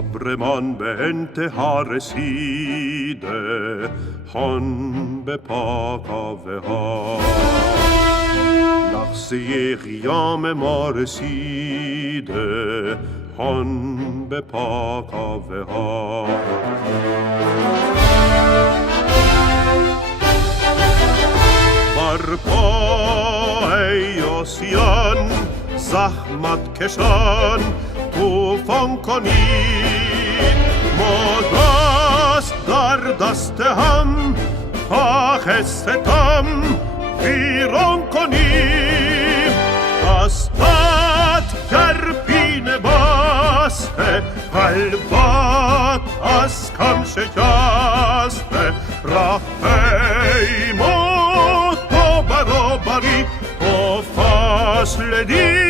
صبرمان به انتها رسیده، هان به پاکاوه ها. لحظه قیام ما رسیده، هان به پاکاوه ها. برپا ای آسیان، زحمت کشان طوفان کنید، ما دست در دست هم کاخ ستم ویران کنیم. دستت گرپین بسته، قلبت از کم شکسته، راه پیمود تو برابری تو فصل دی